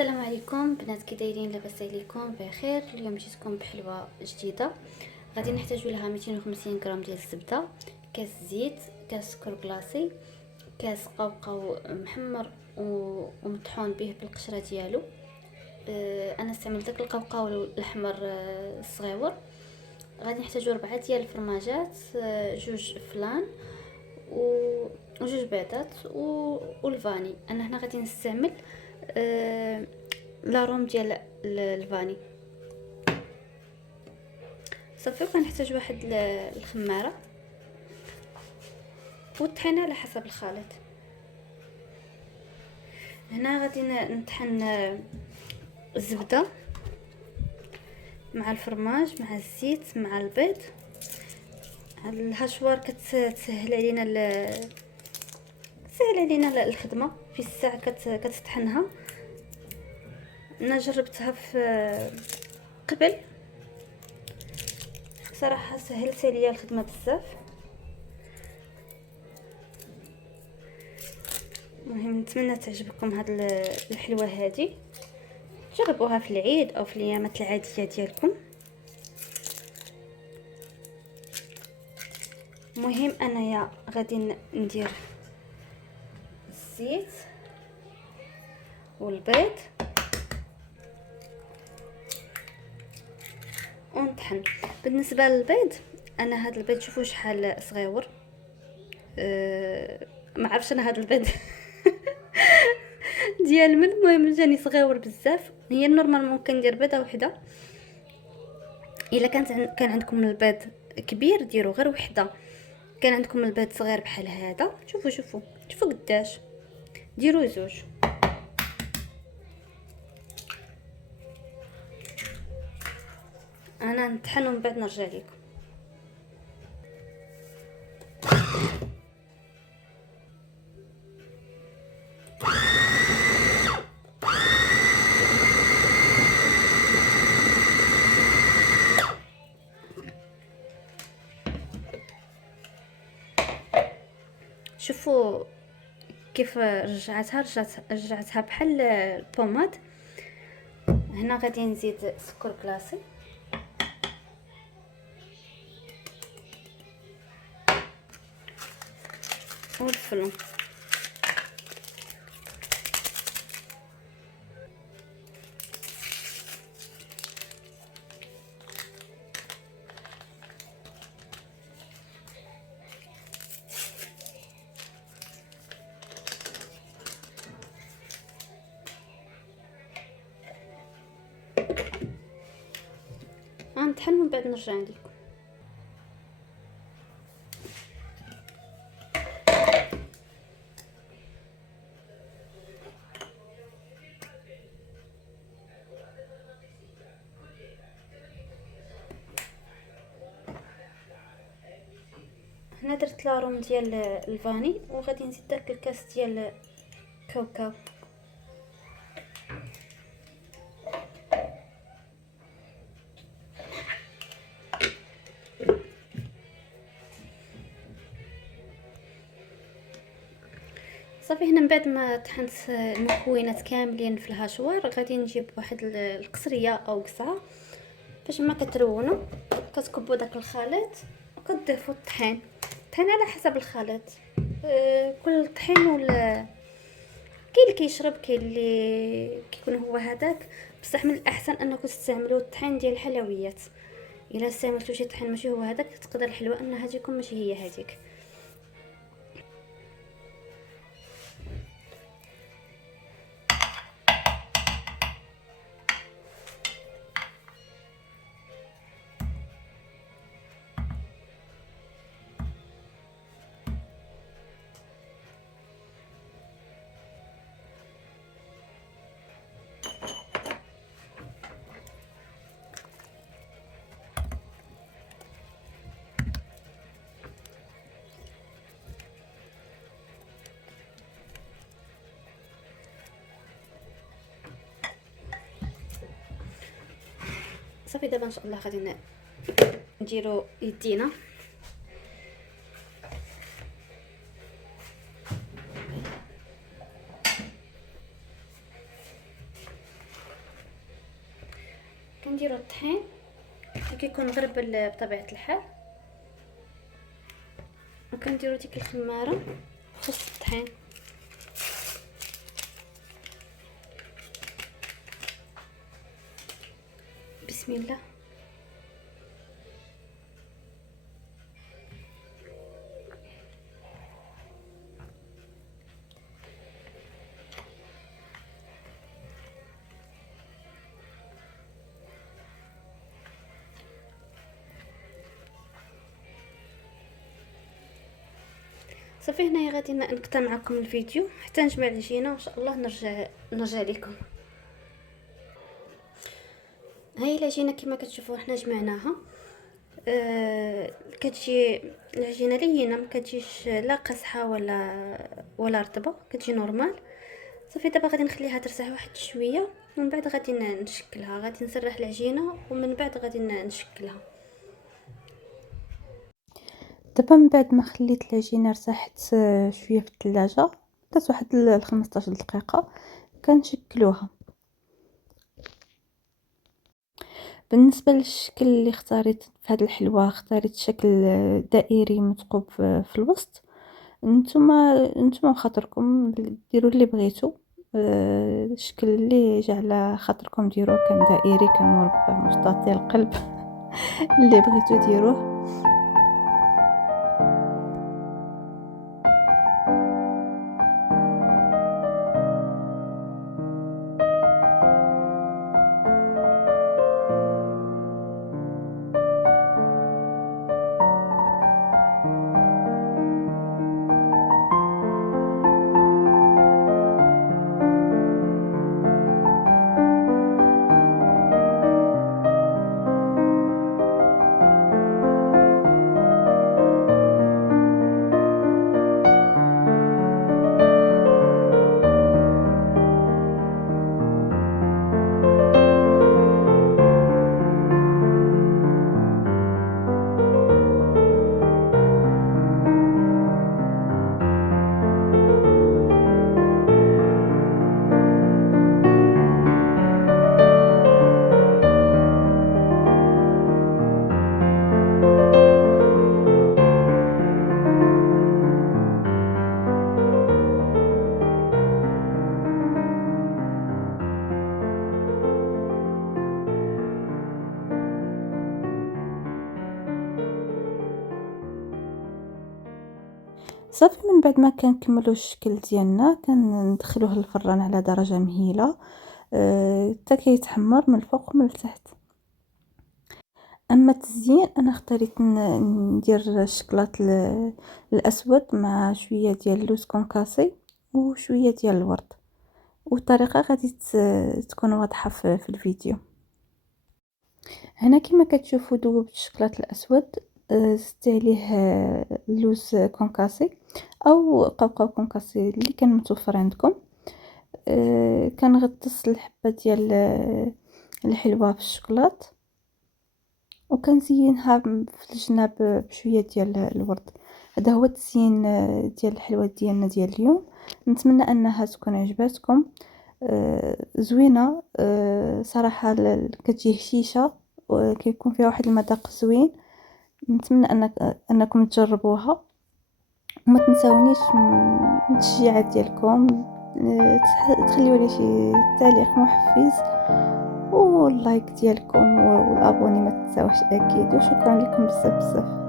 السلام عليكم بنات، كي دايرين؟ لاباس عليكم؟ بخير. اليوم جيتكم بحلوه جديده. غادي نحتاجو لها 250 غرام ديال الزبده، كاس زيت، كاس سكر كلاصي، كاس قوقو محمر ومطحون به بالقشره ديالو. انا استعملت داك القوقو الاحمر الصغيور. غادي نحتاجو 4 ديال الفرماجات، جوج فلان وجوج بيضات والفاني. انا هنا غادي نستعمل لاروم ديال الفاني. صافي، وكنحتاج واحد الخماره والطحينه على حسب الخليط. هنا غادي نطحن الزبده مع الفرماج مع الزيت مع البيض. هاد الهشوار كتسهل علينا الخدمه في الساعه كتطحنها. انا جربتها في قبل، صراحه سهلت عليا الخدمه بزاف. المهم نتمنى تعجبكم هاد الحلوه هادي، جربوها في العيد او في الايامات العاديه ديالكم. المهم انايا غادي ندير الزيت والبيض ونطحن. بالنسبه للبيض، انا هذا البيض شوفوا شحال صغيور. ما عرفتش انا هذا البيض ديال من، المهم جاني صغيور بزاف. هي النورمال ممكن ندير بيضه وحده. الا كان عندكم البيض كبير ديروا غير وحده. كان عندكم البيض صغير بحال هذا، شوفوا قداش، ديروا زوج. انا نطحن ومن بعد نرجع لكم. شوفوا كيف رجعتها بحال البوماد. هنا غادي نزيد سكر كلاصي والفلون. غنطحن ومن بعد نرجع لكم. هنا درت لاروم ديال الفاني وغادي نزيد داك الكاس ديال كاوكاو. صافي، هنا من بعد ما طحنت المكونات كاملين في الهاشوار، غادي نجيب واحد القصريه او قصعه. باش ما كترونوا كتكبوا داك الخليط وكتضيفوا الطحين على حسب الخليط. كل طحين ولا كاين اللي كيشرب، كاين اللي كيكون هو هذاك. بصح من الاحسن انكم تستعملوا الطحين ديال الحلويات. الا استعملتوا شي طحين ماشي هو هذاك، تقدر الحلوه انها تجيكم ماشي هي هذيك. صافي، دابا ان شاء الله غادي نديرو يدينا. كنديروا الطحين كيكون غربل بطبيعه الحال، وكنديروا ديك الخماره خص الطحين. بسم الله. صافي هنايا غادي نقطع معكم الفيديو حتى نجمع العجينه وان شاء الله نرجع لكم. هاي العجينه كما كتشوفوا حنا جمعناها. كتجي العجينه لينه، ما كتجيش لا قاصحه ولا رطبه، كتجي نورمال. صافي دابا غادي نخليها ترتاح واحد شويه، ومن بعد غادي نشكلها. غادي نسرح العجينه ومن بعد غادي نشكلها. دابا من بعد ما خليت العجينه ارتاحت شويه في الثلاجه، بدات واحد 15 دقيقه كنشكلوها. بالنسبه للشكل اللي اختاريت في هذه الحلوه، اختاريت شكل دائري مثقوب في الوسط. نتوما وخاطركم ديروا اللي بغيتوا. الشكل اللي جا على خاطركم ديروه، كان دائري، كان مربع، مستطيل، قلب اللي بغيتوا ديروه. صافي من بعد ما كنكملوا الشكل ديالنا كندخلوه للفران على درجه مهيله حتى كيتحمر من الفوق ومن التحت. اما التزيين انا اختاريت ندير الشكلاط الاسود مع شويه ديال اللوز كونكاسي وشويه ديال الورد، والطريقه غادي تكون واضحه في الفيديو. هنا كما كتشوفوا ذوبت الشكلاط الاسود، زدت عليه اللوز كونكاسي او قوقاو كونكاسي اللي كان متوفر عندكم. كنغطس الحبه ديال الحلوه في الشكلاط، وكنزينها في الجناب بشويه ديال الورد. هذا هو التزيين ديال الحلوه ديالنا ديال اليوم. نتمنى انها تكون عجباتكم. زوينه صراحه، كتجي هشيشه وكيكون فيها واحد المذاق زوين. نتمنى انكم تجربوها، وما تنساونيش من التشجيعات ديالكم. تخليوا لي شي تعليق محفز واللايك ديالكم والابوني ما تنساوش اكيد. وشكرا لكم بزاف بزاف.